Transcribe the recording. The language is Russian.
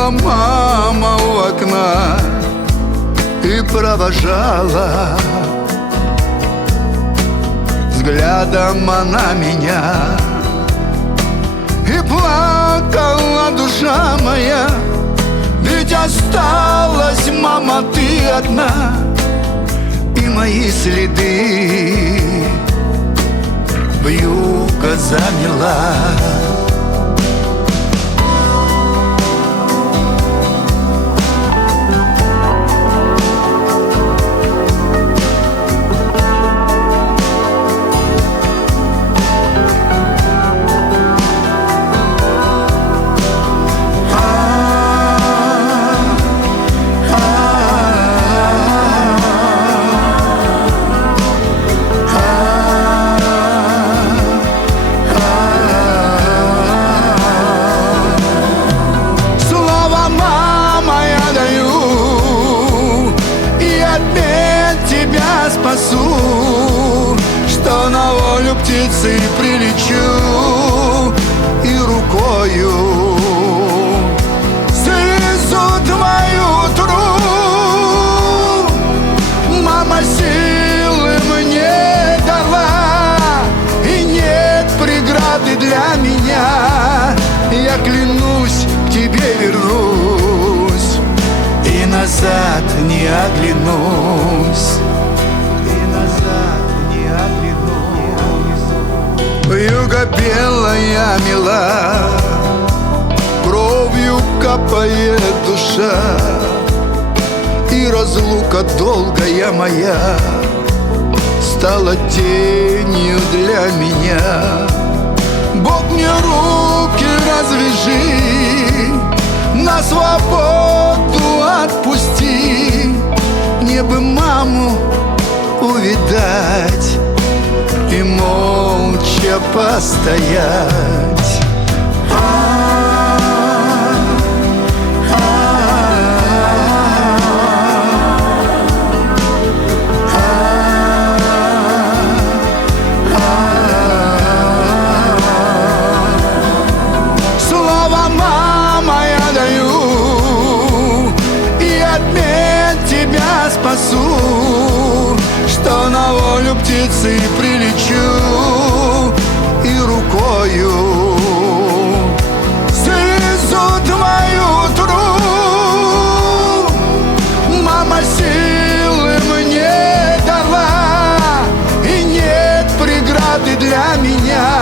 стояла мама у окна и провожала взглядом она меня. И плакала душа моя, ведь осталась, мама, ты одна. И мои следы вьюга замела. Спасу, что на волю птицы прилечу и рукою слезу твою тру. Мама силы мне дала, и нет преграды для меня. Я клянусь, к тебе вернусь и назад не оглянусь. Вьюга белая мила, кровью капает душа, и разлука долгая моя стала тенью для меня. Бог мне руки развяжи, на свободу отпусти. Мне бы маму увидать и молча постоять. Слово, мама, я даю, и опять тебя спасу, что на волю птицы прилечу и рукою слезу твою тру. Мама силы мне дала, и нет преграды для меня.